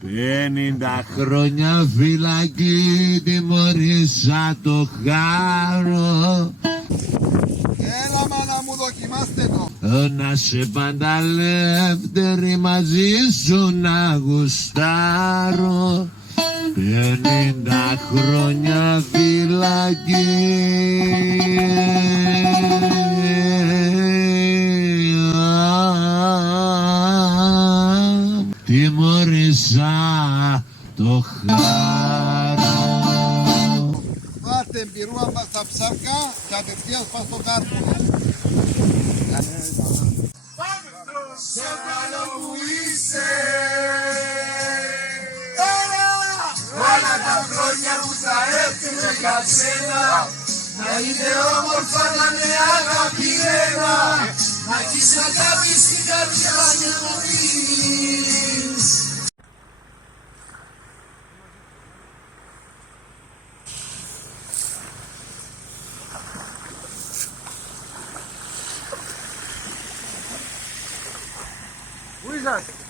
Πενήντα χρόνια φυλακή τιμωρήσα το χάρο. Έλα μάνα μου, δοκιμάστε το. Να σε πανταλεύτερη μαζί σου να γουστάρω. 50 χρόνια φυλακή. Τιμωρήσα το χάρο. Βάτε μπυρούα μας στα ψάρκα και απευθείας πας στο κάρπο. Στο καλό που είσαι, όλα τα χρόνια που θα έρθουνε για σένα, να είναι όμορφα, να είναι αγαπημένα, να έχεις αγάπη στην καρδιά και να πεις. Πού είσαστε?